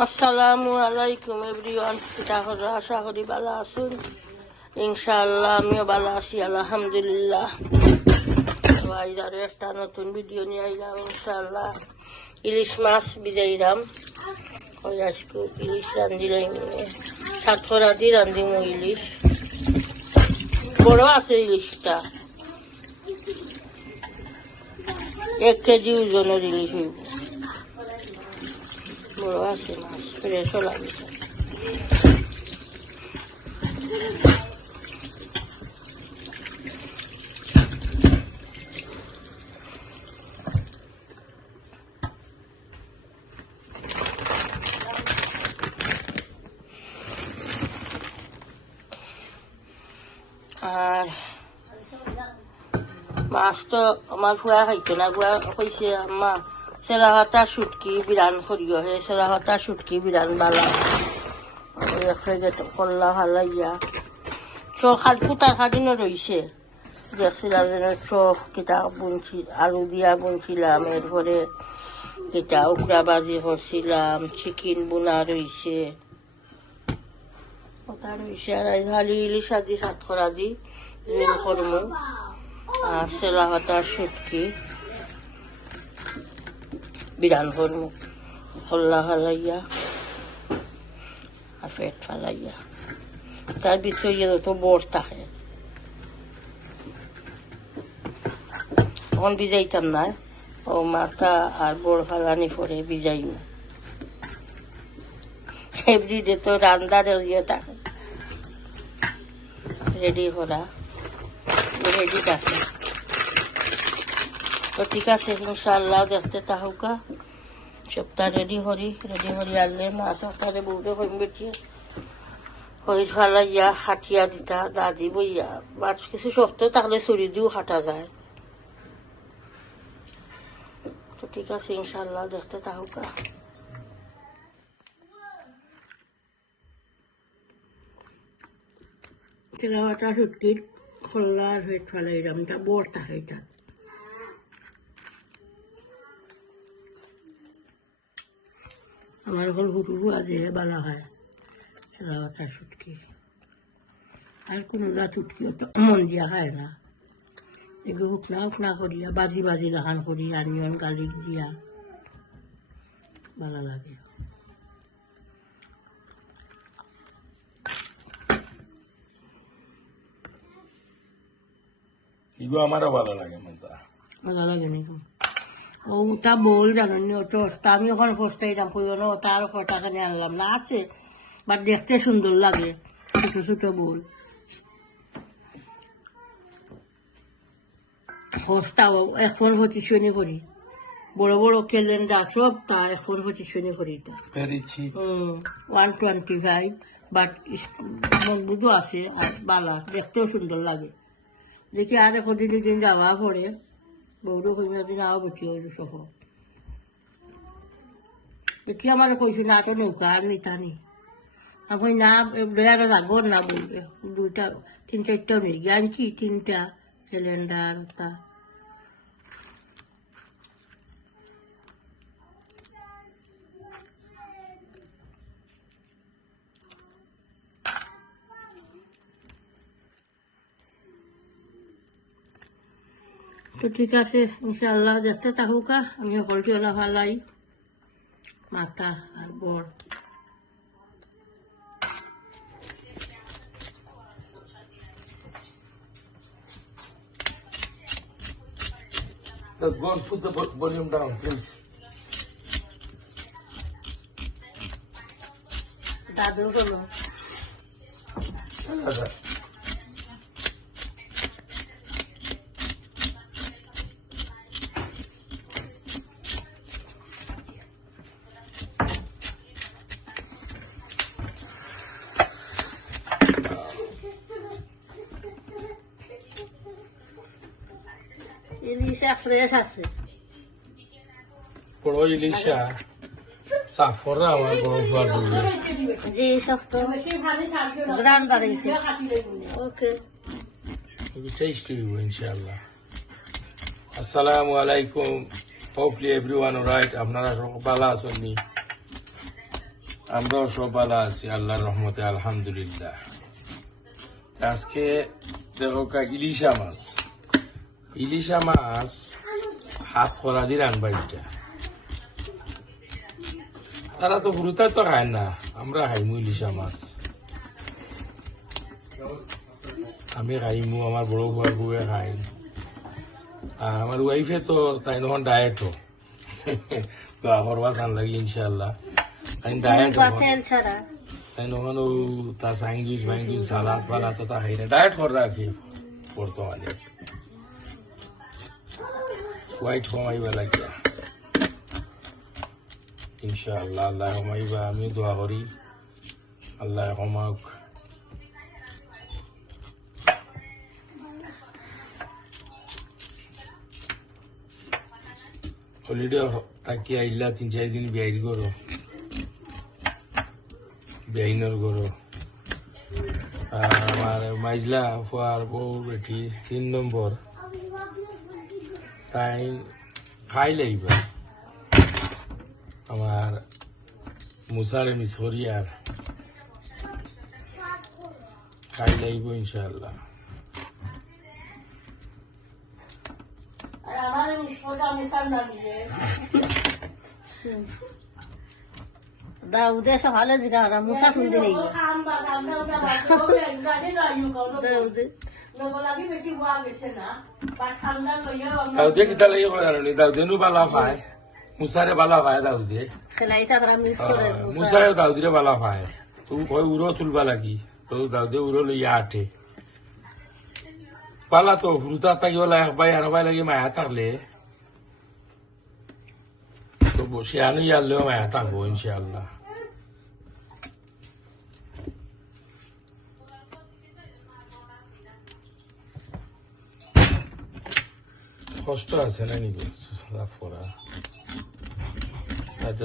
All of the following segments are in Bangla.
আসসালামু আলাইকুম এভরিওয়ান। তাহলে আশা করি ভালো আছেন। ইনশাআল্লাহ আমিও ভালো আছি, আলহামদুলিল্লাহ। আরো একটা নতুন ভিডিও নিয়ে আইলাম। ইনশাআল্লাহ ইলিশ মাছ বিজাইলাম। ওই আজকে ইলিশ রান্ধিলাম, সাতফরা দিয়ে রান্ধিম। ইলিশ বড় আছে, ইলিশটা 1 কেজি ওজনের ইলিশ হইব। বড় আছে মাছ, ফ্রেশও লাগে। আর মাছ তো আমার ফুয়া খাইতো না। ফুয়া কইছে আম্মা সেরাহাতা সুটকি বিরান করিও, হে সেরাহাতা সুটকি বিরান বালা। ওই একে করলা ভালা ইয়া চোখ হাত পুতার খাদিনও রয়েছে। দেখছিলাম যেন চোখ কিতা বুনছি, আলু দিয়া বুনছিলাম, এরপরে কিতা উকড়া বাজি করছিলাম, চিকেন বুনা রয়েছে, ওটা রয়েছে। আর হালি ইলিশ আদি সাতকরা দি রেল করমু। আর সেলাহাতা সুটকি বিরান করমু, খোল্লা ফালাইয়া আর পেট ফালাইয়া। তার ভিতরে তো বড় থাকে, তখন ভিজাইতাম না। ও মাথা আর বড় ফালানি পরে ভিজাইম। এভরিডে তো রান্দার ইয়ে থাকে, রেডি করা রেডি আছে। তো ঠিক আছে, ইনশাআল্লাহ দেখতে তাহুকা সপ্তাহ রেডি করি আনলে মাছ সপ্তাহে বউটে কইম বেটিয়ে হই ফালাইয়া হাটিয়া দিতা দাদি বইয়া। মাছ কিছু শক্ত থাকলে চুরি দিও হাঁটা যায়। তো ঠিক আছে, ইনশাআল্লাহ দেখতে তাহুকা। তেলাওয়াটা সুটকির খোল্লা আর পেট ফালাইলাম, এটা বড় থাকে। এটা আমার এখন হুটুকু আজে বালা হয় তেলাওয়াটা সুটকি। আর কোনো যা চুটকি তো মন দিয়া খায় না। এগুলো শুকনা করিয়া বাজি লাহান করি অনিয়ন গার্লিক দিয়া ভালো লাগে। আমারও ভালো লাগে, ভালো লাগে নাকি? ওটা বল জানি ওটা অস্তা। আমি ওখানে ফস্তাইলাম কইনো তার কটাখানে আনলাম না, আছে বাট দেখতে সুন্দর লাগে, ছোট ছোট বল। ফস্তাও এখন পজিশনে করি, বড় বড় ক্যালেন্ডার সব তা এখন পজিশনে করি। 125, বাট মজবুতও আছে আর বালা, দেখতেও সুন্দর লাগে। দেখি আর এখন দিন যাওয়া পরে বউরও কইম দিন আও বেটি হইল সহ বেটি আমার কইছি না তো নৌকা আর নিতানি। আমি না বেয়ার আগর না বলবে 2-3-4টা নেই আনছি, 3টা ক্যালেন্ডার। তা তো ঠিক আছে, ইনশাআল্লাহ দেখতে থাকুকা। আমি হলটি ওলা ফালাই মাথা আর বড়। Go and put the volume down, please. দাদু হলো ইলিশা ফ্রেশ আছে, বড় ইলিশা সাফরা আমার বড় ফুয়ার বলবে জি শক্ত গ্রান বাড়াইছে। ওকে, tasty ইনশাআল্লাহ। আসসালামু আলাইকুম, hopefully everyone alright. আপনারা সবাই ভালো আছেন। আমরাও সব ভালো আছি আল্লাহর রহমতে আলহামদুলিল্লাহ। আজকে দেখো ইলিশা মাছ হাত করা দিয়ে রানবা। এটা তারা তো হুরুতা তো খায় না, আমরা খাইমু ইলিশা মাছ। আমি খাইমু, আমার বড় বউয়ে খাই, আর আমার ওয়াইফে তো তাই নখন ডায়েটও তো করবা টান লাগে ইনশাল্লাহ। তাই ডায়েট তাই নখন তা স্যান্ডউইচ সালাদ পালা তো তা খাই না, ডায়েট করে রাখি বর্তমানে। ওয়াইট কমাইবা লাগিয়া ইনশাআল্লাহ, আল্লাহ কমাইবা। আমি দোয়া করি আল্লাহ কমাক। হলিডে তাকি আইলা 3-4 দিন বিয়াই করো, বিয়াইনর করো। আর আমার মাইজলা ফুয়ার বউ বেটি 3 নম্বর, তাই খাই লাইবা। আমার মুসারে মিসরিয়ার খাই লাইব ইনশাআল্লাহ। দাউদে সকালে জিরা মুসা খুঁজতে নেই দাউদে কিতা লাগি কয় জানো নি? দাউদে নু বালা পায়, মুসারে বালা পায় দাউদে, খেলাই তারা মিস করে মুসারে দাউদে বালা পায়। তো কয় উড়ো তুলবা লাগি, তো দাউদে উড়ো লইয়া আটে পালা। তো হুরুতা তাকিও লাগ ভাই আর ভাই লাগি মায়া থাকলে তো বসে আনো ইয়ারলেও মায়া থাকবো ইনশাআল্লাহ। কষ্ট আছে না নিবে করা,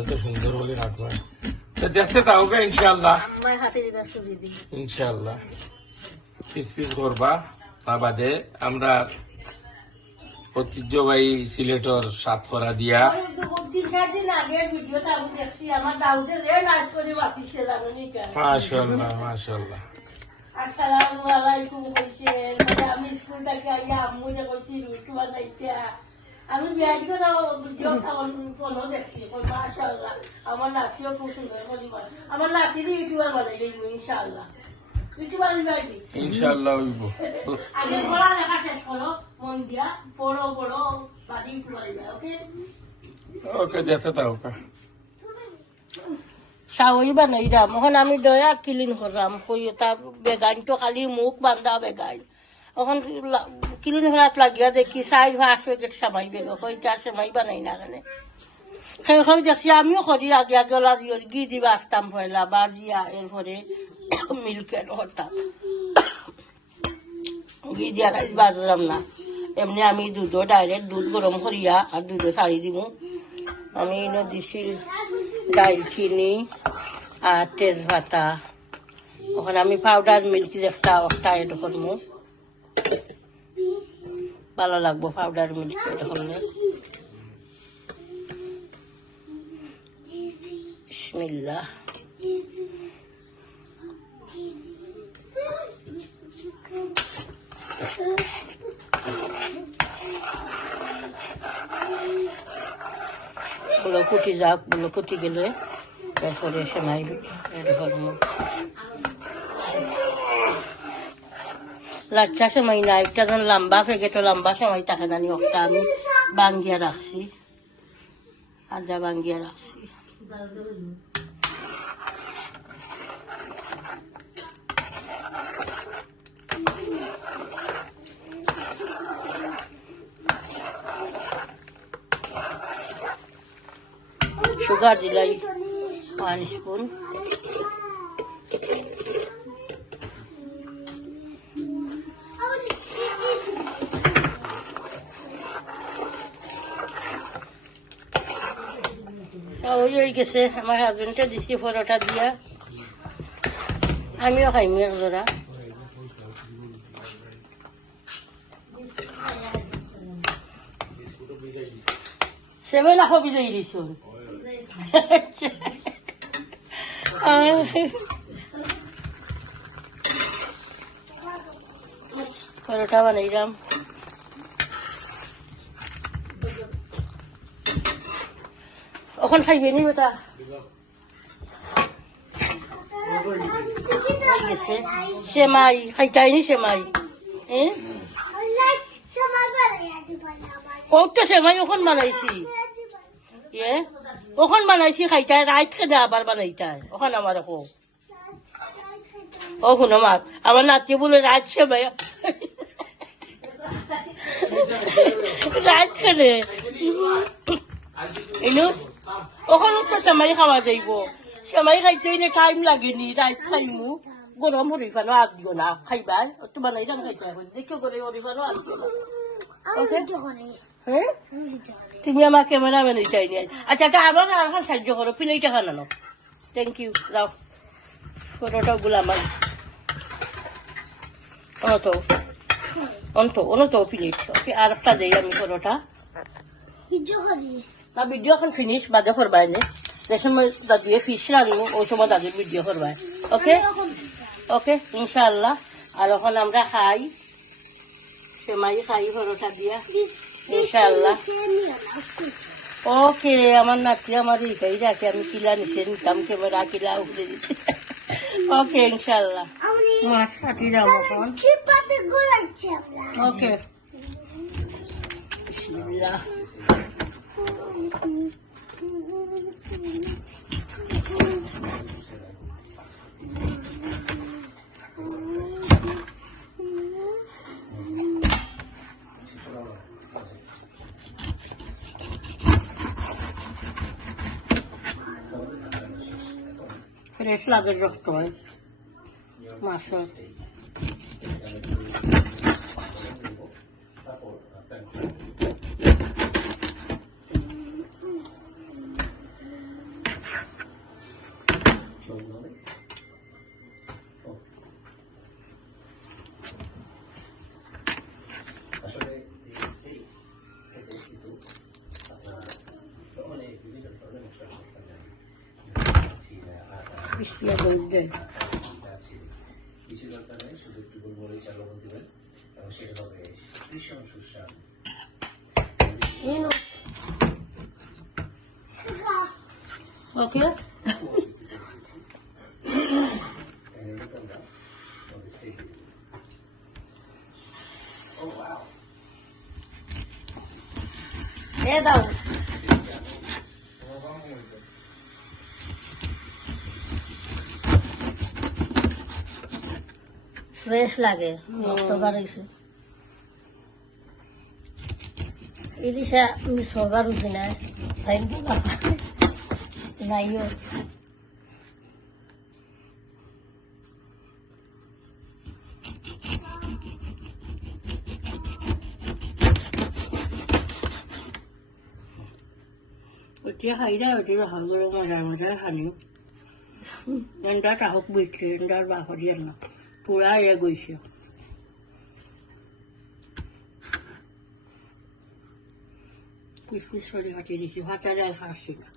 তো সুন্দর হলে রাখবা। দেখতে থাকবে ইনশাআল্লাহ, ইনশাআল্লাহ পিস পিস করবা। তা বাদে আমরা ঐতিহ্যবাহী সিলেটর সাত করা দিয়া মাশাআল্লাহ মাশাআল্লাহ। আসসালামু আলাইকুম কইছে, আমি স্কুল থেকে আইয়া আম্মু যে কইছি রুটি বানাইতে, আমি বিয়াই করে ভিডিও ফলো দেখছি। মাশাআল্লাহ, আমার নাতিও খুব সুন্দর করিবা। আমার নাতিরই ইউটিউবার বানাই দেব ইনশাআল্লাহ। ইউটিউবার বানাইবি ইনশাআল্লাহ হইব। আগে পড়া লেখা শেষ করো, মন দিয়া পড়ো বাদি ইউটিউবার বানাইবা। ওকে ওকে, দেখতে থাকো। সাহই বানাইরাম এখন আমি দয়া ক্লিন করলাম, তা বেগাইন তো খালি মুখ বান্ধা বেগাইন। এখন ক্লিন করাত লাগিয়া দেখি 4-5 প্যাকেট সামাই বেগ কইটা সেমাই বানাই না কেন সেই দেখছি আমিও করি। আগে আগে ওলা ঘি দিবা আসতাম পয়লা বা জিয়া, এরপরে মিল্কের হতাম ঘি দিয়া বাজলাম না। এমনি আমি দুধও ডাইরেক্ট দুধ গরম করিয়া আর দুধও ছাড়ি দিব। আমি এনে দিছি দালচিনি আর তেজপাতা। ওখানে আমি পাউডার মিল্ক একটা এড করবো, ভালো লাগবো পাউডার মিল্ক এড করলে। বিসমিল্লাহ। কুটি যাক, কুটি গেলে তারপরে সেমাই এড করবো। লাচ্চা সেমাই না, একটা যেন লম্বা প্যাকেটও লম্বা সেমাই থাকে না, একটা আমি বাঙ্গিয়া রাখছি, আদা বাঙ্গিয়া রাখছি। সুগার দিলাই 1 স্পুন। হয়ে গেছে, আমার হাজবেন্ডকে দিছি পরোটা দিয়া, আমিও খাইমি এক জোড়া। সেভেন আখো বিজয়ী দিছো পরোটা বানাইলাম। ওখান খাইবে নি বেটা গেছে সেমাই খাইতাইনি সেমাই কত সেমাই ওখান বানাইছি ওখান বানাইছি খাইতাই রাইত খেলে আবার বানাইতাই ওখান আমার ও শুনো মাত আমার নাতি বলে রাত সেমাই রাত খেলে ওখানে তো সেমাই খাওয়া যাইব সেমাই খাইতে টাইম লাগেনি রাত খাইমু গরম হরি ফানো আগ দিও না খাইবা তো বানাই দাম খাইতে দেখো করে হরি ফানো আগ দিও না হ্যাঁ তুমি আমার ক্যামেরা ম্যান চাইনি আচ্ছা তা আবার আর সাহায্য করো পিনাইটা খানানো থ্যাংক ইউ যাও ফটোটা গুলা আমার অনতো ফিনিশ ওকে আর একটা দেই আমি ফটোটা না ভিডিও এখন ফিনিশ বাদে করবাই নে যে সময় দাদিয়ে ফিস রাখবো ওই সময় দাদির ভিডিও করবাই ওকে ওকে ইনশাআল্লাহ আর এখন আমরা খাই সেমাই খাই পরোটা দিয়া ইনশাআল্লাহ ওকে আমার নাতি আমার এইটাই রাখে আমি কিলা নিচে নিতাম ক্যামেরা কিলা উঠে দিতে ওকে ইনশাআল্লাহ মাছ কাটি দাও এখন ওকে বিসমিল্লাহ ফ্রেশ লাগে রক্ত হয় মাছের ওকে দাও ফ্রেশ লাগে রক্ত বাড়াইছে ইলিশা আমি সবার উঠি না সাইড নাইও ওটিয়া খাইরা ওটির হালগুলো মজার খানিও এন্ডা টাহক বুঝছে এন্ডার বাহরিয়ার না পুরা গৈছে ফুসফুস করে হাঁটে দিছি হাঁটালে আর খাচ্ছি না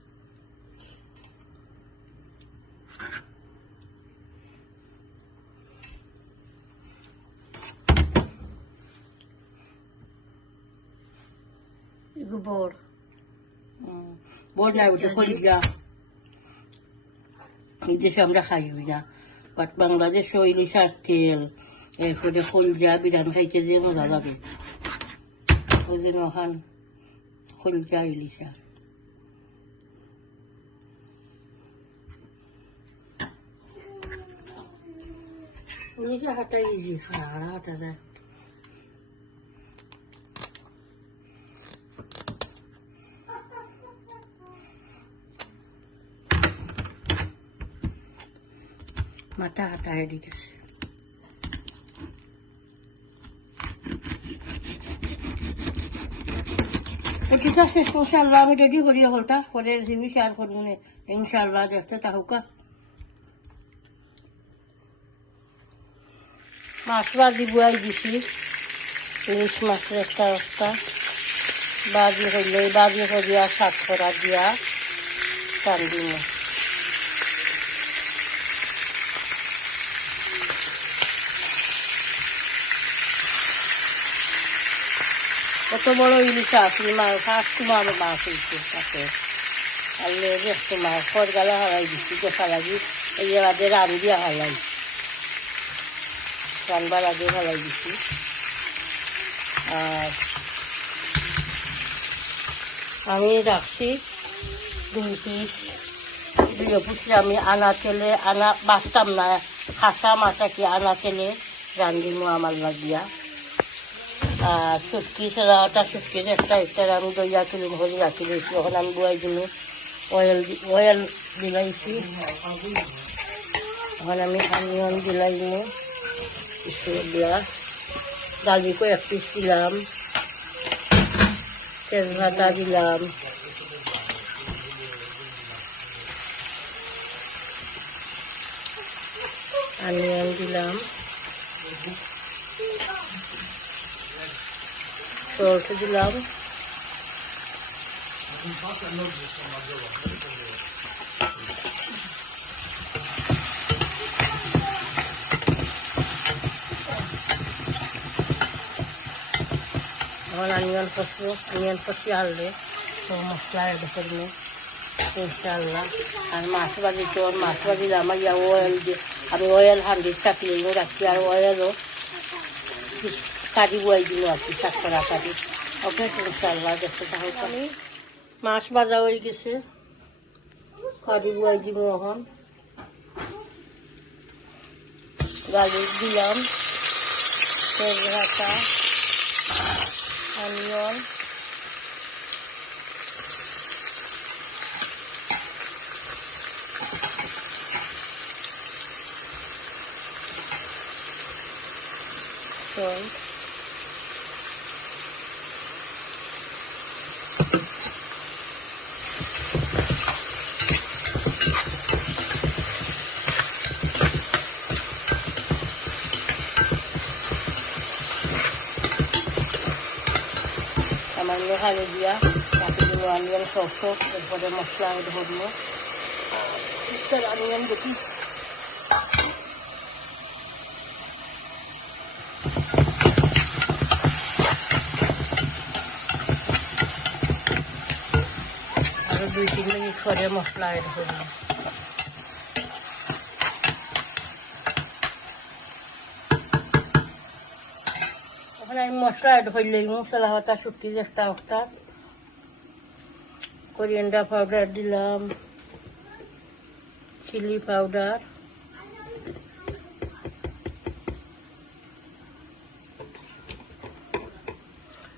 বড় বড় নাই ওটা কলিজা এই দেশে আমরা খাইবি না বাট বাংলাদেশ ইলিশ আর তেল এরপরে কলিজা বিরান খাইতে যে মজা লাগে ওই জন্য ওখান কলিজা ইলিশ আর ইলিশা হাঁটা ইজি হারা হাঁটা যায় মাথা হাঁটা হেরি গেছে ঠিক আছে ইনশাল্লাহ আমি রেডি করি হলটা করে রিভিউ শেয়ার করবো ইনশাল্লাহ দেখতে তাহুকা মাছ বাজি বুয়াই দিছি ইলিশ মাছের একটা বাজি হইলে বাজি করিয়া শাক করা দিয়া টান দিন কত বড় ইলিশ আসল মাছ ফার্স্ট তোমার মাছ হয়েছে তাতে আর দেখতো মাছ খড় গালা হারাই দিচ্ছি দেখা লাগি এই আগে রান দিয়া হালাই রানবার আগে হালাই দিছি আর আমি রাখছি 2 পিস 2 পিস আমি আনা তেলে আনা বাঁচতাম না খাসা মাছা কি আনা তেলে রান্ধিম আমার লাগিয়া আর শুটকি সেরাটা শুটকি একটা আমি দইয়া কিলো ভরি রাখি দিয়েছি ওখানে আমি বয়াই দিলো অয়েল দিলাইছি এখন আমি অনিয়ন দিলাইনি দিয়া ডালিকো 1 পিস দিলাম তেজপাতা দিলাম অনিয়ন দিলাম সল্ট দিলাম এখন অনিয়ন কষবো অনিয়ন কষিয়ে আনলে তো মশলা এড করবো ইনশাআল্লাহ আর মাছ ভাজিলে আমার ইয়া অয়েল দিয়ে আমি অয়েল 100 টাকিয়ে রাখি আর অয়েলও কাটি বয়াই দিল আর কি শাকরা কাটি ওকে ইনশাআল্লাহ দেখতে থাকুক আমি মাছ ভাজা হয়ে গেছে কাটি বয়াই দিব এখন গাজর দিলাম তেজপাতা অনিয়ন salt সামান্য হালদি দিয়া তাকে দিব অনিয়ন সস এরপরে মশলা ধরবো অনিয়ন দেখি আরো 2-3 মিনিট পরে মশলা এড করবো এখন আমি মশলা এড করলে মশলা হতা শুটকি একটা কোরিয়ান্ডার পাউডার দিলাম chilli powder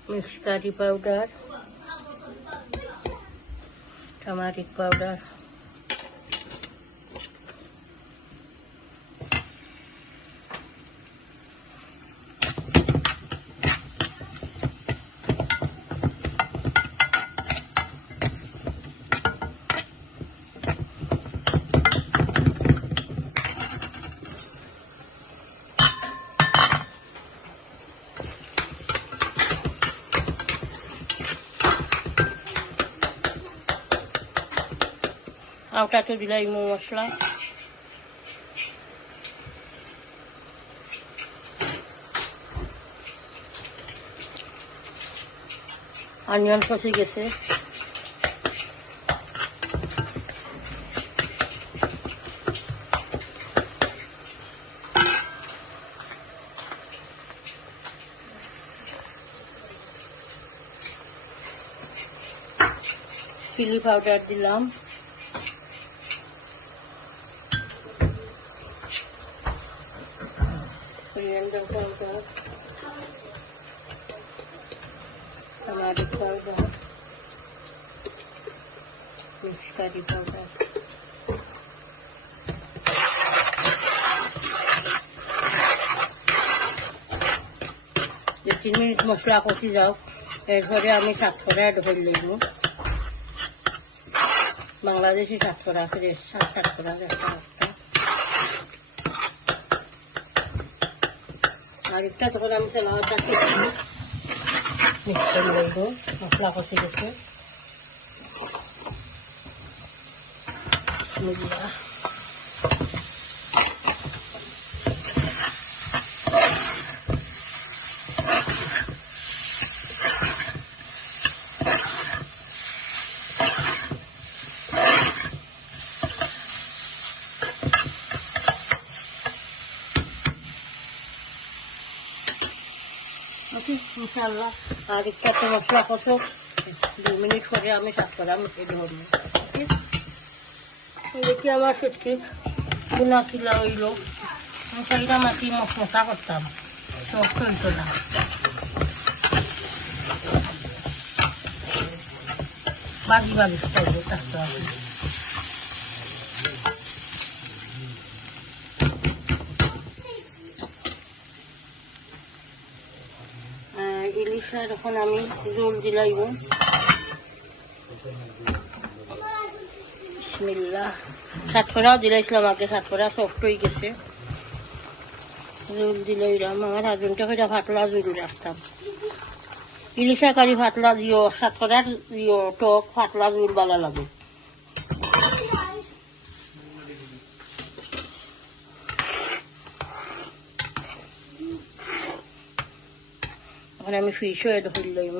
mix curry powder टमाटिक पाउडर आटा तो दिलाई मसला अनियन फंसे गेছে चिली पाउडर दिलाम coriander powder, tomato powder, mixed curry powder. যে 3 মিনিট মশলা কষি যাও এরপরে আমি শাকরা অ্যাড করে নেব বাংলাদেশি শাকরা ফ্রেশ শাকরা একটা আরেকটা তখন আমি সেলাওয়াটা মিক্স করে নেব মশলা কষে গেছে বিসমিল্লাহ দেখি ইনশাল্লাহ আর একটু মশলা কষক 2 মিনিট পরে আমি সাতকরা মেখে ধরবো। দেখি আমার সত্যি গুনা কিলা হইল সেইটা মাটি মশমশা করতাম সফট হইতো না। বাজি বাজি করবো তারপর ইলিশের এখন আমি জল দিলাইব। বিসমিল্লাহ। সাতকরাও দিলাইছিলাম আগে, সাতকরা সফট হয়ে গেছে। জল দিলাইলাম। আমার হাজবেন্ডকে কইটা পাতলা জল রাখতাম। ইলিশা কারি পাতলা দিও, সাতকরার দিও টক পাতলা জল ভালো লাগে। এখন আমি ফিশ হয়ে ধরে লইব।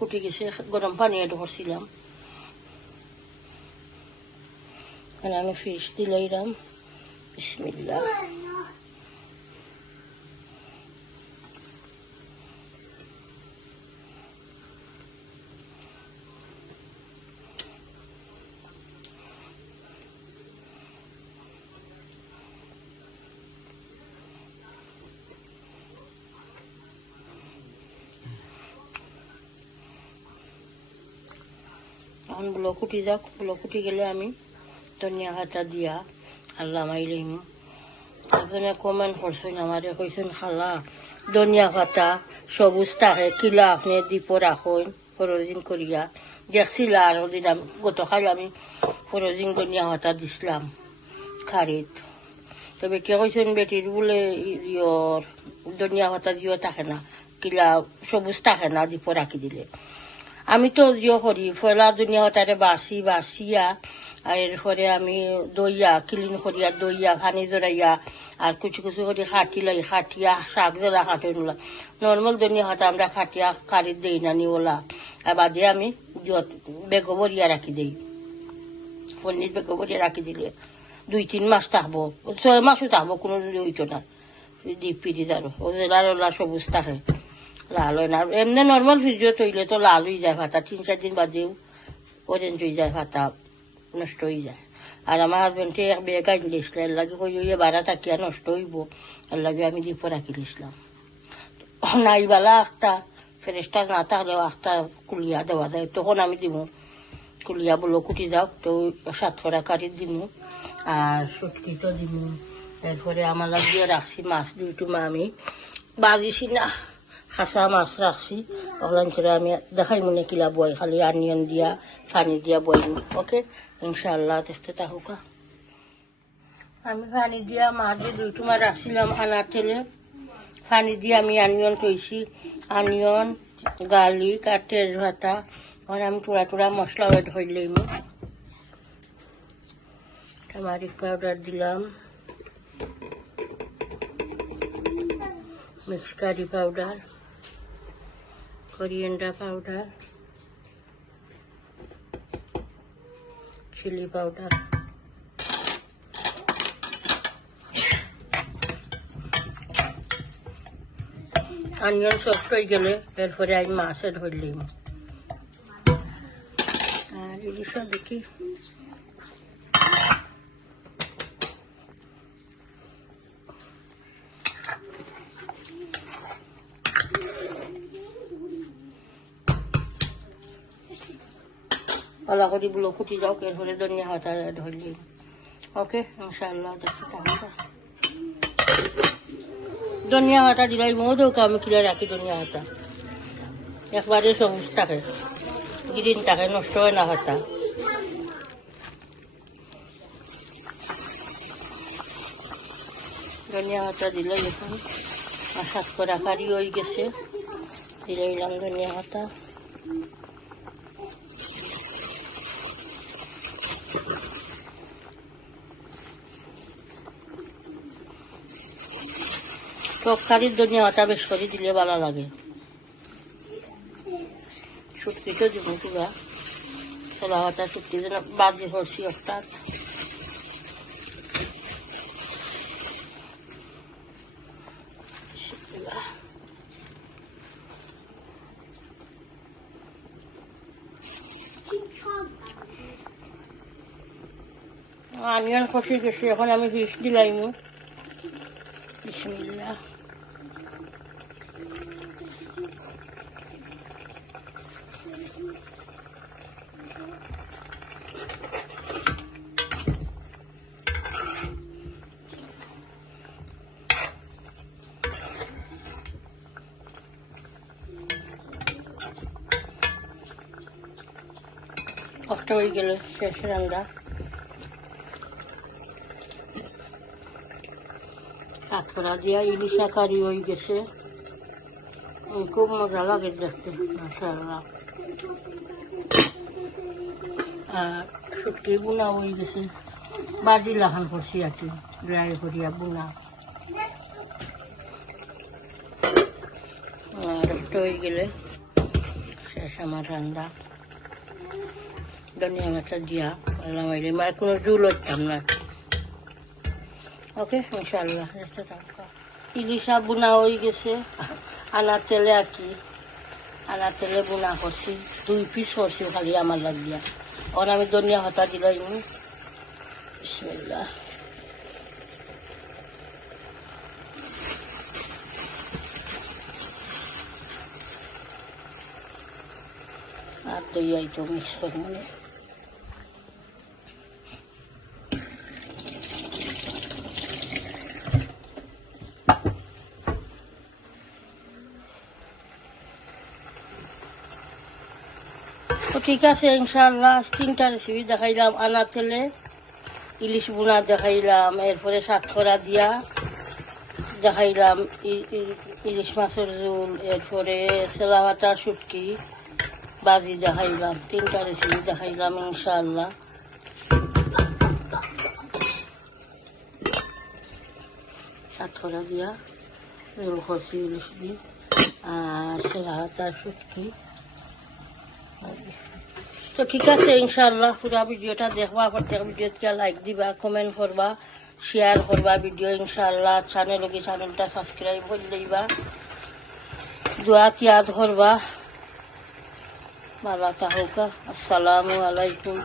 কুটি গেছে, গরম পানি এড করছিলাম। আমি ফিশ দিলাইলাম। বিসমিল্লাহ। এখন ব্লকুটি যাক, ব্লকুটি গেলে আমি ধনিয়া পাতা দিয়া আল্লাহ মাইলিম। একজনে কমেন্ট করছেন আমারে, কইছেন খালা ধনিয়া পাতা সবুজ থাকে কিলা আপনি দ্বীপ রাখুন ফরজিন করিয়া। দেখছিলা আর দিলাম গতকাল আমি ফরজিন ধনিয়া পাতা দিছিলাম খারিত। তো বেটিয়া কইছেন বেটির বলে ইয়র ধনিয়া পাতা দিও থাকে না, কিলা সবুজ থাকে না দ্বীপ রাখি দিলে। আমি তো জিও করি ফলা ধনিয়া পাতারে বাসিয়া এরপরে আমি দইয়া ক্লিন করিয়া দইয়া পানি জড়াইয়া আর কিছু কিছু করে খাটিয়া শাক জ্বলা খাটই নোলা। নর্মাল ধনিয়া পাতা আমরা খাটিয়া কারিত দেই না নিওলা, আর বাদে আমি বেগো বরিয়া রাখি দেই। পনির বেগো বরিয়া রাখি দিলে 2-3 মাস থাকবো, 6 মাসও থাকবো, কোনো হইতো না। ডিপ ফ্রিজ আরো ওলা সবুজ থাকে, লাল হয় না। এমনি নর্মাল ফ্রিজও তৈলে তো লাল হয়ে যায় পাতা, 3-4 দিন বাদেও অরেঞ্জ হয়ে যায় পাতা, নষ্ট হয়ে যায়। আর আমার হাজবেন্ডে এক বেগ আনি দিয়েছিল, এর লাগে কই বাড়া থাকিয়া নষ্ট হইব, এর লাগে আমি দ্বীপ রাখি দিয়েছিলাম। নাইবালা একটা ফেরেস্টা না থাকলেও একটা কুলিয়া দেওয়া যায়, তখন আমি দিব কুলিয়া বলো কুটি যাও তো সাতকরা কারি দিব আর সুটকি তো দিব। এরপরে আমার লাগিয়ে রাখছি মাছ 2 আমি বাজিছি না, খাসা মাছ রাখছি। ওখান করে আমি দেখাই মনে কিলা বই, খালি অনিয়ন দিয়া পানি দিয়া বই। ওকে ইনশাল্লাহ দেখতে থাকুকা। আমি পানি দিয়া মাছ দিয়ে 2 রাখছিলাম খানার তেলে। পানি দিয়ে আমি অনিয়ন তৈছি, অনিয়ন গার্লিক আর তেজপাতা। এখন আমি টুরা মশলা ওয়েট হইলাম। টার্মারিক পাউডার দিলাম, mix curry powder, coriander powder, chilli powder, onion soft হয়ে গেলে এরপরে আমি মাছের ধরলাম। আর ইলিশ দেখি পালা করি বুলো কুটি যাও, এরপরে ধনিয়া পাতা ধরলাম। ওকে ইনশাল্লাহ দেখতে থাকুন। ধনিয়া পাতা দিলাই মো দৌকা আমি কিনে রাখি। ধনিয়া পাতা একবারে সবুজ থাকে, গ্রিন থাকে, নষ্ট হয় না পাতা। ধনিয়া পাতা দিলে এখন সাতকরা কারি হয়ে গেছে, দিলাম ধনিয়া পাতা। তরকারির দুনিয়া ওটা বেশ করে দিলে ভালো লাগে। শুটকি তো দিব পুরা ছোলা হাতা শুটকি যেন বাজি করছি একটা। অনিয়ন কষে গেছে, এখন আমি ফিশ দিলাইমু। বিসমিল্লাহ। একটা হয়ে গেলে শেষ রান্না। কাঁকড়া দিয়া ইলিশা কারি হয়ে গেছে, খুব মজা লাগে দেখতে মাশাআল্লাহ। আর শুটকি বুনা হয়ে গেছে, বাজি লাখান করছি আর কি, ড্রাই করিয়া বুনা। আর একটা হয়ে গেলে শেষ আমার রান্না। ধনিয়া মাথা দিয়া আল্লাহ মাইলে মার কোনো জুল হতাম না। ওকে ইনশাআল্লাহ। ইলিশা বুনা হয়ে গেছে, আনা তেলে আর কি, আনা তেলে বুনা করছি, 2 পিস করছি খালি আমার লাগিয়া। ওর আমি ধনিয়া পাতা দিলাই। বিসমিল্লাহ। আর দইয়াই তো মিক্স করি মানে। তো ঠিক আছে ইনশাআল্লাহ, 3টা রেসিপি দেখাইলাম। আনা তেলে ইলিশ বুনা দেখাইলাম, এরপরে সাতকরা দিয়া দেখাইলাম, ইলিশ মাছের ঝোল, এরপরে ছোলা পাতা শুটকি বাজি দেখাইলাম। 3টা রেসিপি দেখাইলাম ইনশাআল্লাহ। সাতকরা দিয়া ঝোল করছি ইলিশ দিয়ে, আর ছোলা পাতা শুটকি। তো ঠিক আছে ইনশাআল্লাহ, পুরা ভিডিওটা দেখবা, প্রত্যেক ভিডিওতে লাইক দিবা, কমেন্ট করবা, শেয়ার করবা ভিডিও ইনশাআল্লাহ। চ্যানেলটা সাবস্ক্রাইব করে লইবা, দোয়াত ইয়াদ করবা। ভালো থাকুকা। আসসালামু আলাইকুম।